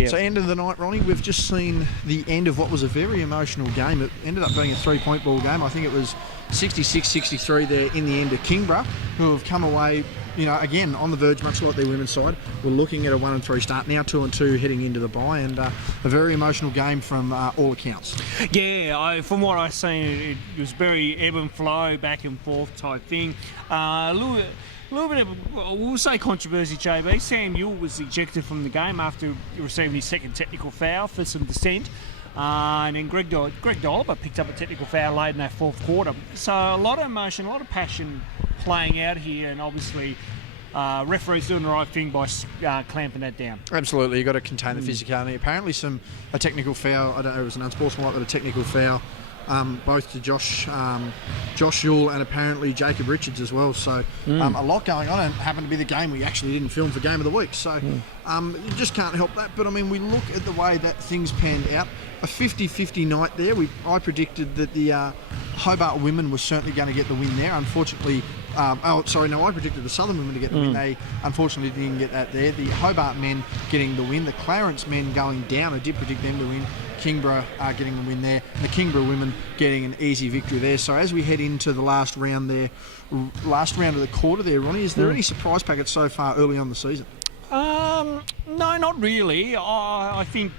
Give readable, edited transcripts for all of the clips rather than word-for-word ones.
Yep. So end of the night, Ronnie, we've just seen the end of what was a very emotional game. It ended up being a three-point ball game. I think it was 66-63 there in the end of Kingborough, who have come away, you know, again, on the verge, much like their women's side. We're looking at a 1-3 start, now 2-2 heading into the bye, and a very emotional game from all accounts. Yeah, from what I've seen, it was very ebb and flow, back and forth type thing. A little bit of, we'll say, controversy, JB. Sam Ewell was ejected from the game after receiving his second technical foul for some dissent. And then Greg Dolber picked up a technical foul late in that fourth quarter. So a lot of emotion, a lot of passion playing out here, and obviously referees doing the right thing by clamping that down. Absolutely, you've got to contain the physicality. Apparently a technical foul, I don't know if it was an unsportsmanlike, but a technical foul, both to Josh Ewell and apparently Jacob Richards as well. So a lot going on, and it happened to be the game we actually didn't film for Game of the Week. So you just can't help that. But I mean, we look at the way that things panned out. A 50-50 night there. I predicted that the Hobart women were certainly going to get the win there. Unfortunately, I predicted the Southern women to get the win. They unfortunately didn't get that there. The Hobart men getting the win. The Clarence men going down. I did predict them to win. Kingborough getting the win there. The Kingborough women getting an easy victory there. So as we head into the last round of the quarter there, Ronnie, is there any surprise packets so far early on the season? No, not really. I think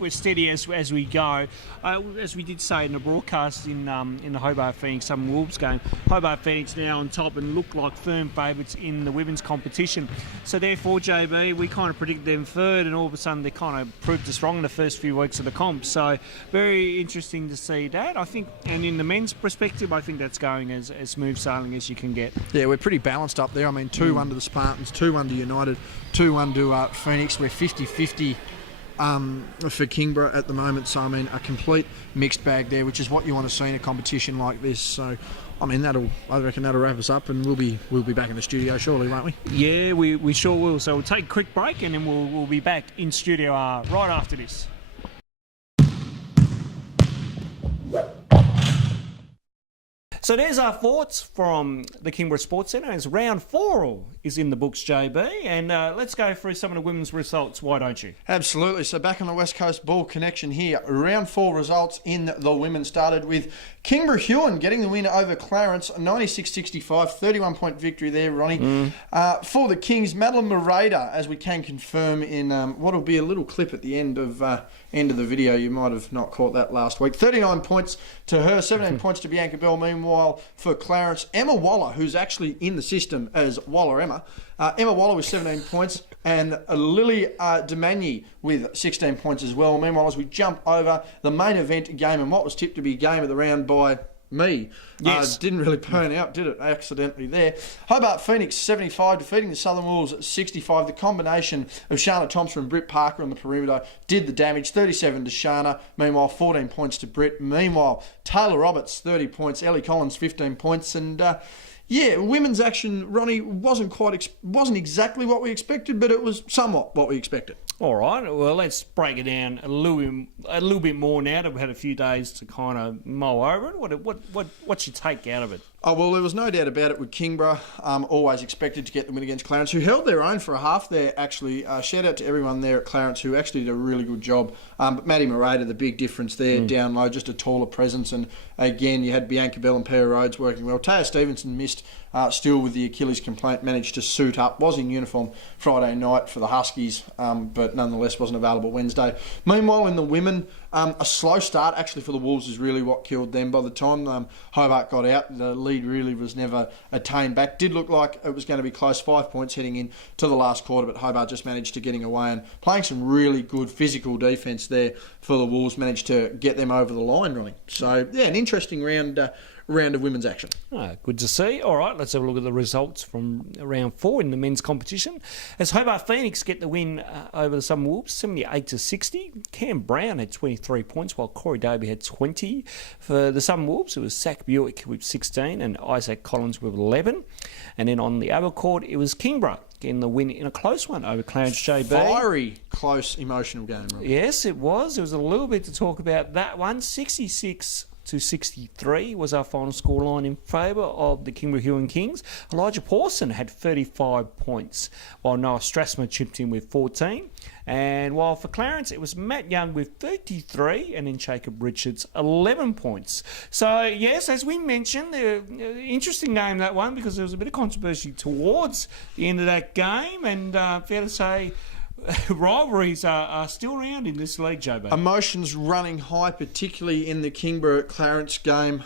we're steady as we go. As we did say in the broadcast in the Hobart Phoenix Southern Wolves game, Hobart Phoenix now on top and look like firm favourites in the women's competition. So therefore, JB, we kind of predicted them third, and all of a sudden they kind of proved us wrong in the first few weeks of the comp. So very interesting to see that. I think, and in the men's perspective, I think that's going as smooth sailing as you can get. Yeah, we're pretty balanced up there. I mean, 2-1 to the Spartans, 2-1 to United, 2-1 to Phoenix. We're 50-50 for Kingborough at the moment. So, I mean, a complete mixed bag there, which is what you want to see in a competition like this. So, I mean, I reckon that'll wrap us up, and we'll be back in the studio shortly, won't we? Yeah, we sure will. So we'll take a quick break, and then we'll be back in studio right after this. So there's our thoughts from the Kingborough Sports Centre as round 4 is in the books, JB, and let's go through some of the women's results. Why don't you? Absolutely. So back on the West Coast Ball connection here. Round 4 results in the women started with Kingborough-Huon getting the win over Clarence, 96-65, 31-point victory there, Ronnie. For the Kings, Madeline Morada, as we can confirm in what will be a little clip at the end of the video. You might have not caught that last week. 39 points to her, 17 points to Bianca Bell. Meanwhile, for Clarence, Emma Waller, who's actually in the system as Waller Emma. Emma Waller with 17 points, and Lily Demagny with 16 points as well. Meanwhile, as we jump over the main event game, and what was tipped to be game of the round by me, yes, didn't really pan out, did it? Accidentally there. Hobart Phoenix 75, defeating the Southern Wolves 65. The combination of Shana Thompson and Britt Parker on the perimeter did the damage. 37 to Shana. Meanwhile, 14 points to Britt. Meanwhile, Taylor Roberts 30 points. Ellie Collins 15 points, and yeah, women's action, Ronnie, wasn't exactly what we expected, but it was somewhat what we expected. All right, well, let's break it down a little bit more now that we've had a few days to kind of mull over it. What's your take out of it? Oh, well, there was no doubt about it with Kingborough. Always expected to get the win against Clarence, who held their own for a half there, actually. Shout out to everyone there at Clarence who actually did a really good job. But Maddie Morada, the big difference there, down low, just a taller presence. And again, you had Bianca Bell and Pera Rhodes working well. Taya Stevenson missed still with the Achilles complaint, managed to suit up, was in uniform Friday night for the Huskies, but nonetheless wasn't available Wednesday. Meanwhile, in the women, a slow start actually for the Wolves is really what killed them. By the time Hobart got out, the lead really was never attained back. Did look like it was going to be close, 5 points heading in to the last quarter, but Hobart just managed to getting away and playing some really good physical defence there for the Wolves, managed to get them over the line, really. So, yeah, an interesting round of women's action. Good to see. All right, let's have a look at the results from round 4 in the men's competition. As Hobart Phoenix get the win over the Southern Wolves, 78-60. Cam Brown had 23 points, while Corey Davey had 20. For the Southern Wolves, it was Zach Buick with 16 and Isaac Collins with 11. And then on the other court, it was Kingborough getting the win in a close one over Clarence, JB. Fiery, close, emotional game, right? Yes, it was. There was a little bit to talk about that one. 66 62-63 was our final scoreline in favour of the Kingborough-Huon Kings. Elijah Pawson had 35 points, while Noah Strasmer chipped in with 14. And while for Clarence, it was Matt Young with 33 and then Jacob Richards 11 points. So, yes, as we mentioned, interesting game, that one, because there was a bit of controversy towards the end of that game. And fair to say, rivalries are still around in this league, JB. Emotions running high, particularly in the Kingborough-Clarence game.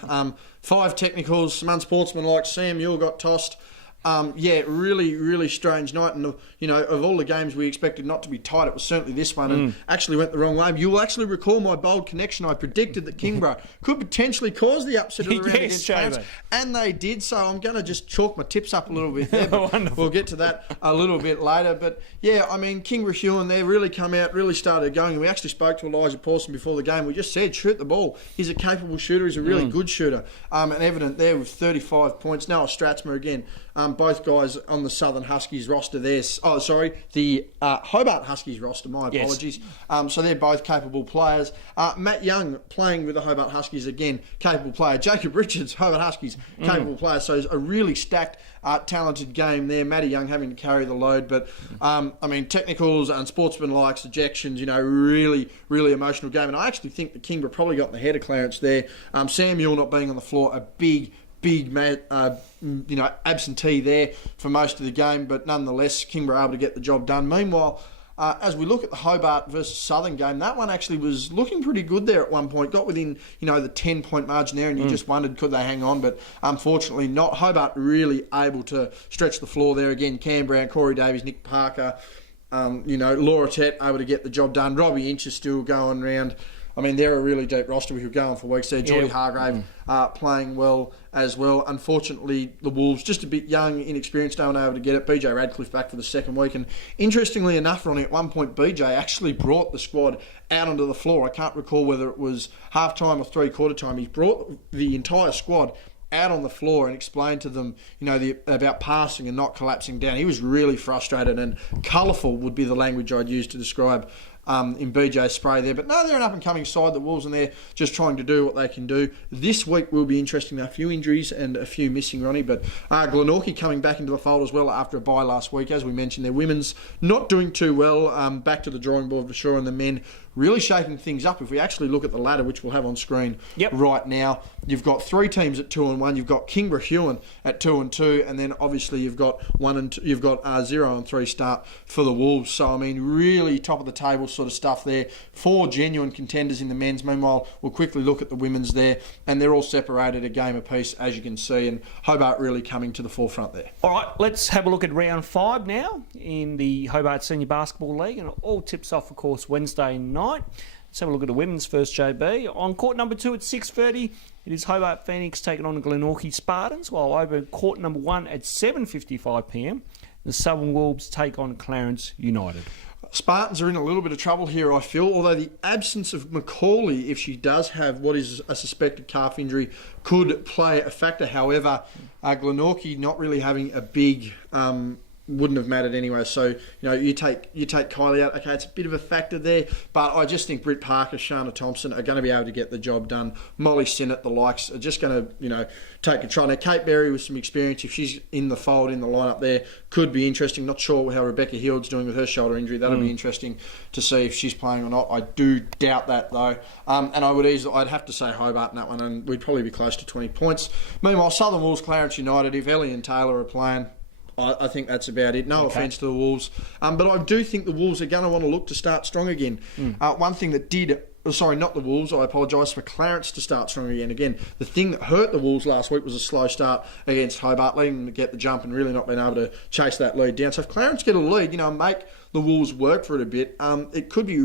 5 technicals, some unsportsmanlike. Sam Ewell got tossed. Really strange night. And, of all the games we expected not to be tight, it was certainly this one and actually went the wrong way. You'll actually recall my bold connection. I predicted that Kingborough could potentially cause the upset of the round against Clarence, and they did. So I'm going to just chalk my tips up a little bit there. But we'll get to that a little bit later. But, Kingborough-Huon, they really come out, really started going. We actually spoke to Elijah Pawson before the game. We just said, shoot the ball. He's a capable shooter. He's a really good shooter. And evident there with 35 points. Noah Stratsmer again. Both guys on the Southern Huskies roster there. The Hobart Huskies roster, my apologies. Yes. So they're both capable players. Matt Young playing with the Hobart Huskies again, capable player. Jacob Richards, Hobart Huskies, capable player. So it's a really stacked, talented game there. Matty Young having to carry the load. But, technicals and sportsmanlike ejections, really emotional game. And I actually think that Kingborough probably got in the head of Clarence there. Sam Ewell not being on the floor, a big absentee there for most of the game, but nonetheless, Kingborough able to get the job done. Meanwhile, as we look at the Hobart versus Southern game, that one actually was looking pretty good there at one point. Got within, the 10-point margin there, and you just wondered, could they hang on? But unfortunately not. Hobart really able to stretch the floor there again. Cam Brown, Corey Davies, Nick Parker, Laura Tett able to get the job done. Robbie Inch is still going around. They're a really deep roster. We could go on for weeks there. Joy Hargrave playing well as well. Unfortunately, the Wolves, just a bit young, inexperienced, no one able to get it. BJ Radcliffe back for the second week. And interestingly enough, Ronnie, at one point, BJ actually brought the squad out onto the floor. I can't recall whether it was half-time or three-quarter time. He brought the entire squad out on the floor and explained to them, about passing and not collapsing down. He was really frustrated, and colourful would be the language I'd use to describe in BJ's spray there. But no, they're an up-and-coming side, the Wolves, and they're just trying to do what they can do. This week will be interesting. A few injuries and a few missing, Ronnie, but Glenorchy coming back into the fold as well after a bye last week. As we mentioned, their women's not doing too well. Back to the drawing board for sure, and the men really shaking things up. If we actually look at the ladder, which we'll have on screen right now, you've got 3 teams at 2-1. You've got Kingborough-Huon at 2-2, and then obviously you've got 0 and 3 start for the Wolves. So really top of the table sort of stuff there. 4 genuine contenders in the men's. Meanwhile, we'll quickly look at the women's there, and they're all separated a game apiece, as you can see, and Hobart really coming to the forefront there. All right, let's have a look at round 5 now in the Hobart Senior Basketball League, and it all tips off, of course, Wednesday night. Let's have a look at the women's first, JB. On court number 2 at 6:30, it is Hobart Phoenix taking on the Glenorchy Spartans, while over court number 1 at 7:55pm, the Southern Wolves take on Clarence United. Spartans are in a little bit of trouble here, I feel, although the absence of Macaulay, if she does have what is a suspected calf injury, could play a factor. However, Glenorchy not really having a big wouldn't have mattered anyway. So, you take Kylie out. Okay, it's a bit of a factor there, but I just think Britt Parker, Shana Thompson are going to be able to get the job done. Molly Sinnott, the likes, are just going to, take control. Now, Kate Berry with some experience, if she's in the fold, in the lineup there, could be interesting. Not sure how Rebecca Hield's doing with her shoulder injury. That'll be interesting to see if she's playing or not. I do doubt that, though. And I'd have to say Hobart in that one, and we'd probably be close to 20 points. Meanwhile, Southern Wolves, Clarence United, if Ellie and Taylor are playing, I think that's about it. No offence to the Wolves. But I do think the Wolves are going to want to look to start strong again. One thing that did... Sorry, not the Wolves. I apologise for Clarence to start strong again. Again, the thing that hurt the Wolves last week was a slow start against Hobart, letting them get the jump and really not being able to chase that lead down. So if Clarence get a lead, make the Wolves work for it a bit, it could be a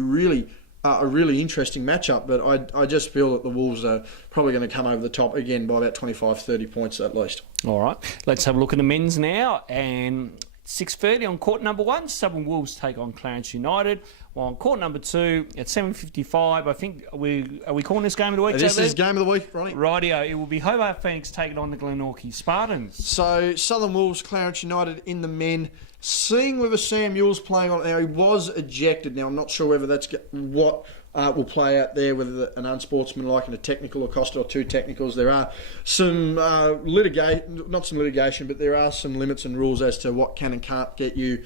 really interesting matchup, but I just feel that the Wolves are probably going to come over the top again by about 25-30 points at least. All right, let's have a look at the men's now. And 6:30 on court number 1, Southern Wolves take on Clarence United, Well, on court number 2 at 7:55, I think are we calling this game of the week? This JB? is game of the week, Ronnie. Rightio. It will be Hobart Phoenix taking on the Glenorchy Spartans. So Southern Wolves, Clarence United in the men. Seeing whether Sam Ewell's playing on it now, he was ejected. Now I'm not sure whether that's what will play out there, whether an unsportsmanlike and a technical are costed or 2 technicals. There are some not some litigation, but there are some limits and rules as to what can and can't get you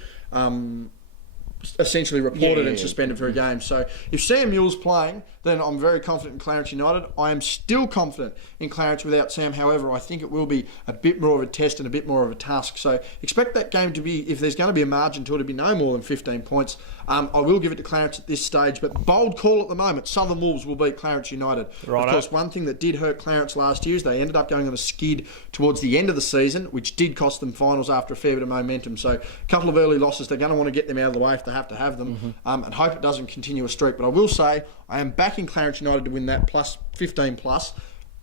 essentially reported and suspended for a game. So if Sam Ewell's playing, then I'm very confident in Clarence United. I am still confident in Clarence without Sam. However, I think it will be a bit more of a test and a bit more of a task. So expect that game to be, if there's going to be a margin to it, to be no more than 15 points. I will give it to Clarence at this stage, but bold call at the moment. Southern Wolves will beat Clarence United. Right. Of course, one thing that did hurt Clarence last year is they ended up going on a skid towards the end of the season, which did cost them finals after a fair bit of momentum. So a couple of early losses, they're going to want to get them out of the way if they have to have them, and hope it doesn't continue a streak. But I will say, I am backing Clarence United to win that plus 15 plus,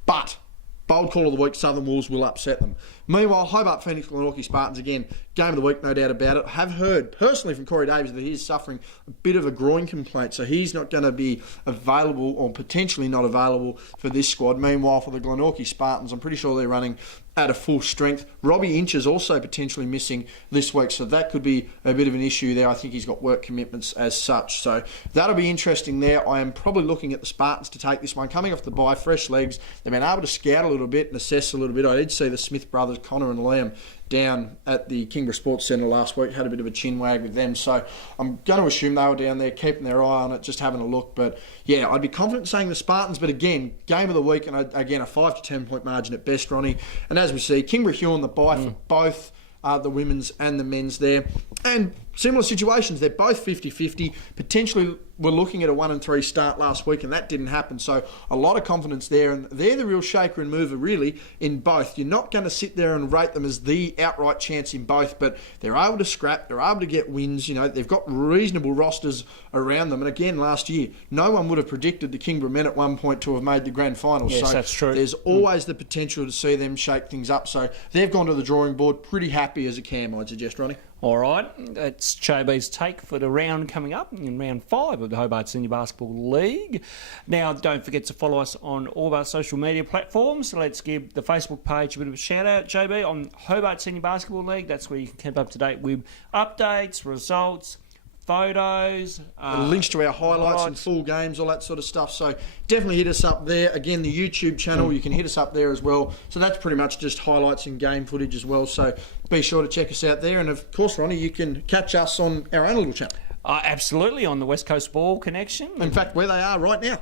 but bold call of the week, Southern Wolves will upset them. Meanwhile, Hobart Phoenix, Glenorchy Spartans, again, game of the week, no doubt about it. I have heard personally from Corey Davies that he is suffering a bit of a groin complaint, so he's not going to be available, or potentially not available, for this squad. Meanwhile, for the Glenorchy Spartans, I'm pretty sure they're running at a full strength. Robbie Inch is also potentially missing this week, so that could be a bit of an issue there. I think he's got work commitments as such, so that'll be interesting there. I am probably looking at the Spartans to take this one. Coming off the bye, fresh legs, they've been able to scout a little bit and assess a little bit. I did see the Smith brothers, Connor and Liam, down at the Kingborough Sports Centre last week, had a bit of a chin wag with them, so I'm going to assume they were down there keeping their eye on it, just having a look. But yeah, I'd be confident saying the Spartans, but again, game of the week, and again a 5 to 10 point margin at best, Ronnie. And as we see, Kingborough-Huon the bye for both the women's and the men's there, and similar situations, they're both 50-50. Potentially we're looking at a 1-3 start last week, and that didn't happen, so a lot of confidence there, and they're the real shaker and mover really in both. You're not going to sit there and rate them as the outright chance in both, but they're able to scrap, they're able to get wins. You know, they've got reasonable rosters around them, and again, last year no one would have predicted the Kingborough men at one point to have made the grand final. Yes, so that's true. There's always the potential to see them shake things up, so they've gone to the drawing board pretty happy as a cam, I'd suggest, Ronnie. All right, that's JB's take for the round coming up in round 5 of the Hobart Senior Basketball League. Now, don't forget to follow us on all of our social media platforms. So let's give the Facebook page a bit of a shout out, JB, on Hobart Senior Basketball League. That's where you can keep up to date with updates, results, photos, links to our highlights and full games, all that sort of stuff. So definitely hit us up there. Again, the YouTube channel, you can hit us up there as well. So that's pretty much just highlights and game footage as well. So be sure to check us out there. And of course, Ronnie, you can catch us on our own little channel. Absolutely, on the West Coast Ball Connection. In fact, where they are right now.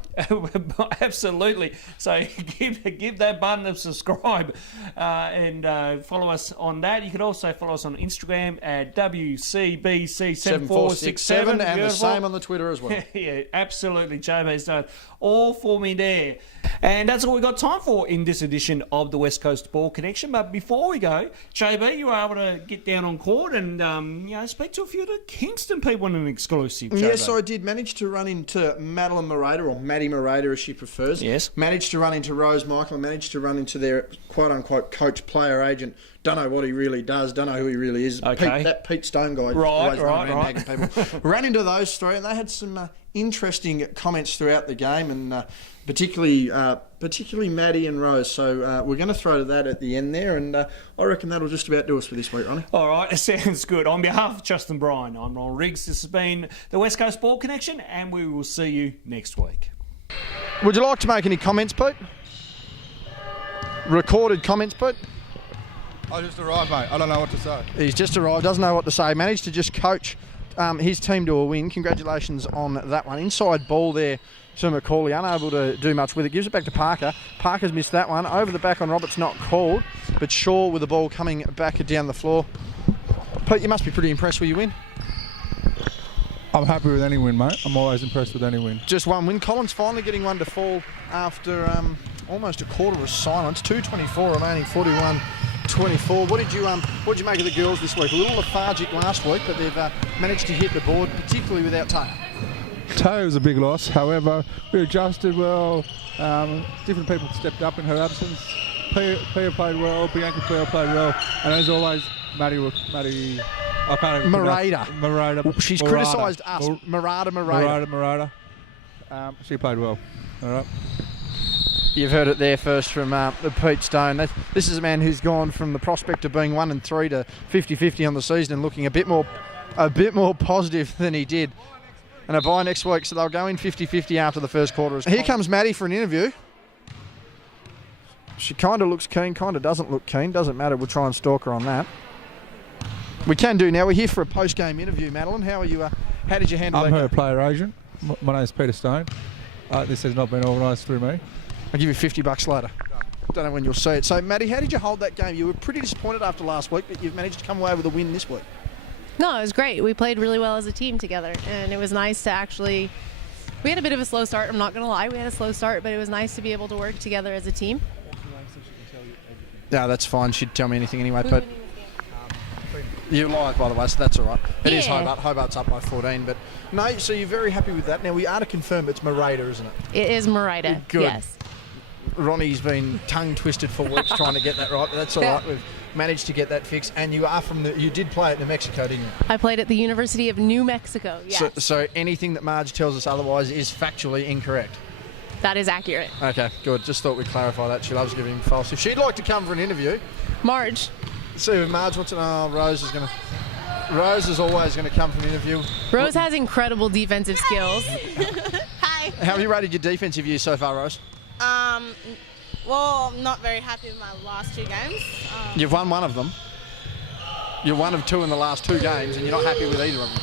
Absolutely. So give that button a subscribe and follow us on that. You can also follow us on Instagram at WCBC7467. And the same on the Twitter as well. Yeah, absolutely. JB's done all for me there. And that's all we've got time for in this edition of the West Coast Ball Connection. But before we go, JB, you were able to get down on court and speak to a few of the Kingston people in an exclusive. JB. Yes, I did manage to run into Madeline Morata, or Maddie Morata as she prefers. Yes. Managed to run into Rose Michael, and managed to run into their quote-unquote coach, player agent. Don't know what he really does, don't know who he really is. Okay. That Pete Stone guy. Right. People. Ran into those three, and they had some interesting comments throughout the game, and particularly Maddie and Rose. So we're going to throw to that at the end there, and I reckon that'll just about do us for this week, Ronnie. All right, it sounds good. On behalf of Justin Bryan, I'm Ron Riggs. This has been the West Coast Ball Connection, and we will see you next week. Would you like to make any comments, Pete? Recorded comments, Pete? I just arrived, mate. I don't know what to say. He's just arrived, doesn't know what to say. Managed to just coach his team to a win. Congratulations on that one. Inside ball there to Macaulay, unable to do much with it. Gives it back to Parker. Parker's missed that one. Over the back on Roberts, not called. But Shaw with the ball coming back down the floor. Pete, you must be pretty impressed with your win. I'm happy with any win, mate. I'm always impressed with any win. Just one win. Collins finally getting one to fall after almost a quarter of silence. 2:24 remaining, 41-24. What did you make of the girls this week? A little lethargic last week, but they've managed to hit the board, particularly without Taylor. Taylor was a big loss. However, we adjusted well. Different people stepped up in her absence. Pia played well. Bianca played well, and as always, Maddie I can't even Marada. Marada. She's Marada. criticised us. Marada. Marada. She played well. All right. You've heard it there first from Pete Stone. This is a man who's gone from the prospect of being 1-3 to 50-50 on the season and looking a bit more positive than he did. And a bye next week, so they'll go in 50-50 after the first quarter. Here comes Maddie for an interview. She kind of looks keen, kind of doesn't look keen. Doesn't matter, we'll try and stalk her on that. We can do now. We're here for a post-game interview. Madeline, how are you? How did you handle that? I'm her player agent. My name's Peter Stone. This has not been organised through me. I'll give you $50 later. Don't know when you'll see it. So, Maddie, how did you hold that game? You were pretty disappointed after last week, but you've managed to come away with a win this week. No, it was great. We played really well as a team together, and it was nice to actually... We had a bit of a slow start, I'm not going to lie. We had a slow start, but it was nice to be able to work together as a team. No, that's fine. She'd tell me anything anyway, but... You lied, by the way, so that's all right. It is Hobart. Hobart's up by 14, but... No, so you're very happy with that. Now, we are to confirm it's Marada, isn't it? It is Marada, Good. yes. Ronnie's been tongue-twisted for weeks trying to get that right, but that's all right. We've managed to get that fixed. And you are you did play at New Mexico, didn't you? I played at the University of New Mexico, yes. So anything that Marge tells us otherwise is factually incorrect? That is accurate. Okay, good. Just thought we'd clarify that. She loves giving false. If she'd like to come for an interview... Marge. See if Marge wants to know. Rose is always going to come for an interview. Rose has incredible defensive skills. Hi. How have you rated your defensive year so far, Rose? Well, I'm not very happy with my last two games. You've won one of them. You're 1 of 2 in the last 2 games, and you're not happy with either of them.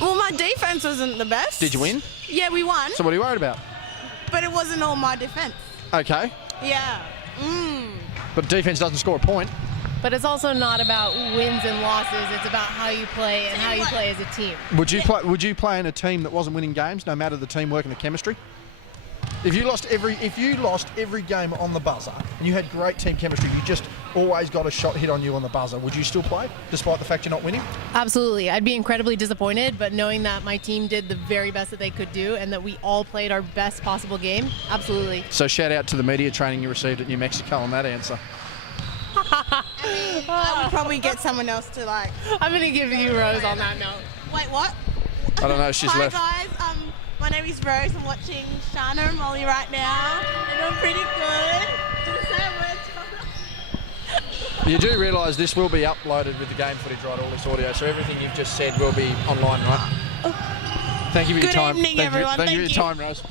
Well, my defense wasn't the best. Did you win? Yeah, we won. So what are you worried about? But it wasn't all my defense. Okay. Yeah. But defense doesn't score a point. But it's also not about wins and losses. It's about how you play and how you play as a team. Would you play in a team that wasn't winning games, no matter the teamwork and the chemistry? If you lost every game on the buzzer and you had great team chemistry, you just always got a shot hit on you on the buzzer, would you still play, despite the fact you're not winning? Absolutely. I'd be incredibly disappointed, but knowing that my team did the very best that they could do and that we all played our best possible game, absolutely. So shout out to the media training you received at New Mexico on that answer. I would probably get someone else to like... I'm going to give you Rose on that note. Wait, what? I don't know, she's left. Hi guys, my name is Rose. I'm watching Shana and Molly right now. They're doing pretty good. You do realise this will be uploaded with the game footage, right? All this audio, so everything you've just said will be online, right? Oh. Thank you for your time. Good evening, everyone. Thank you for your time, Rose.